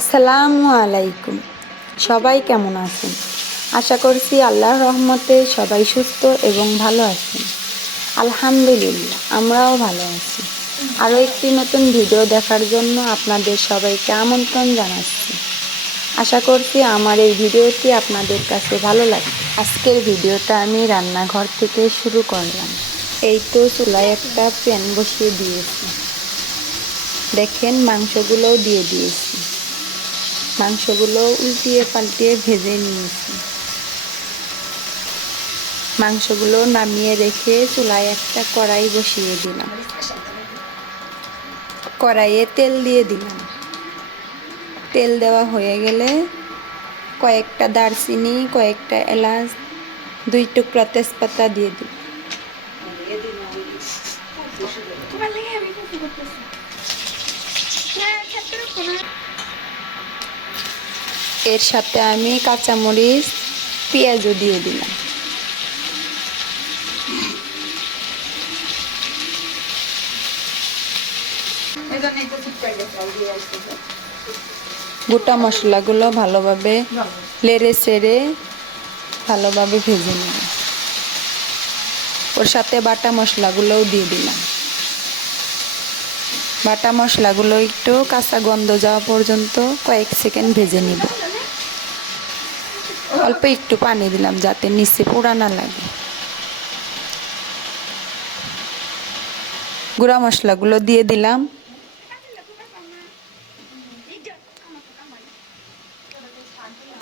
আসসালামু আলাইকুম। সবাই কেমন আছেন? আশা করছি আল্লাহর রহমতে সবাই সুস্থ এবং ভালো আছেন। আলহামদুলিল্লাহ, আমরাও ভালো আছি। আরও একটি নতুন ভিডিও দেখার জন্য আপনাদের সবাইকে আমন্ত্রণ জানাচ্ছি। আশা করছি আমার এই ভিডিওটি আপনাদের কাছে ভালো লাগে আজকের ভিডিওটা আমি রান্নাঘর থেকে শুরু করলাম। এই তো চুলায় একটা প্যান বসিয়ে দিয়েছি। দেখেন মাংসগুলোও দিয়ে দিয়েছি। মাংসগুলো উল্টিয়ে পাল্টিয়ে ভেজে নিয়েছি। মাংসগুলো নামিয়ে রেখে চুলায় একটা কড়াই বসিয়ে দিলাম। কড়াইয়ে তেল দিয়ে দিলাম। তেল দেওয়া হয়ে গেলে কয়েকটা দারচিনি, কয়েকটা এলাচ, দুই টুকরা তেজপাতা দিয়ে দিই এর সাথে আমি কাঁচামরিচ, পেঁয়াজও দিয়ে দিলাম। গোটা মশলাগুলো ভালোভাবে লেড়ে চেড়ে ভালোভাবে ভেজে নেব ওর সাথে বাটা মশলাগুলোও দিয়ে দিলাম। বাটা মশলাগুলো একটু কাঁচা গন্ধ যাওয়া পর্যন্ত কয়েক সেকেন্ড ভেজে নিব। অল্প একটু পানি দিলাম যাতে নিচে পোড়া না লাগে। গুঁড়া মশলাগুলো দিয়ে দিলাম।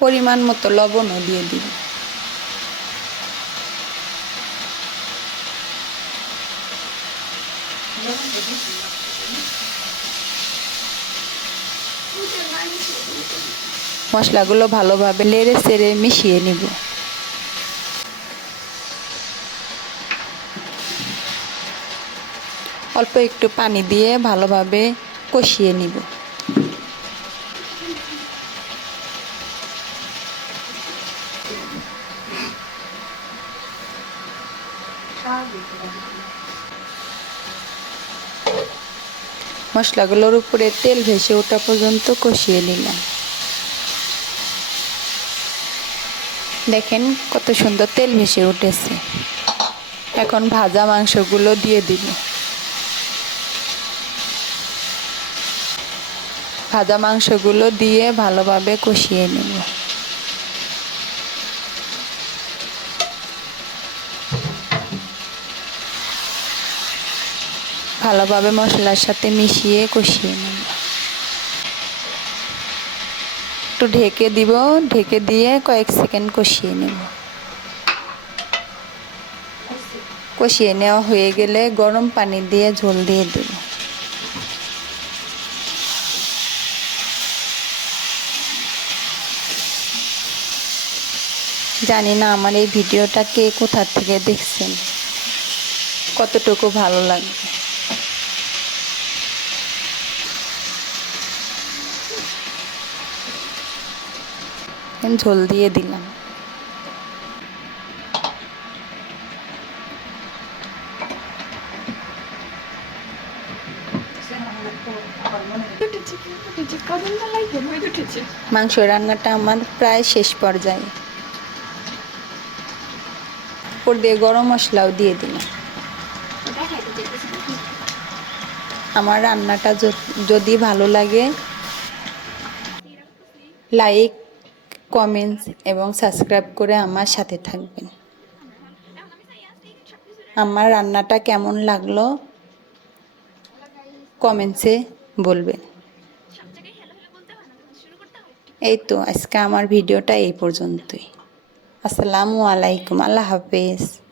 পরিমাণ মতো লবণও দিয়ে দিই মশলাগুলো ভালোভাবে লেড়ে চেড়ে মিশিয়ে নিব। অল্প একটু পানি দিয়ে ভালোভাবে কষিয়ে নিব। মশলাগুলোর উপরে তেল ভেসে ওঠা পর্যন্ত কষিয়ে নিলাম। দেখেন কত সুন্দর তেল ভেসে উঠেছে। এখন ভাজা মাংসগুলো দিয়ে দিব। ভাজা মাংসগুলো দিয়ে ভালোভাবে কষিয়ে নেব। ভালোভাবে মশলার সাথে মিশিয়ে কষিয়ে নেব। একটু ঢেকে দিব, ঢেকে দিয়ে কয়েক সেকেন্ড কষিয়ে নেব। কষিয়ে নেওয়া হয়ে গেলে গরম পানি দিয়ে ঝোল দিয়ে দেব। জানি না আমার এই ভিডিওটা কে কোথা থেকে দেখছেন, কতটুকু ভালো লাগবে। ঝোল দিয়ে দিলাম। মাংস রান্নাটা আমার প্রায় শেষ পর্যায়ে। উপর দিয়ে গরম মশলাও দিয়ে দিলাম। আমার রান্নাটা যদি ভালো লাগে, লাইক কমেন্টস এবং সাবস্ক্রাইব করে আমার সাথে থাকবেন। আমার রান্নাটা কেমন লাগল? কমেন্টসে বলবেন। এই তো, আজকে আমার ভিডিওটা এই পর্যন্তই। আসসালামু আলাইকুম, আল্লাহ হাফেজ।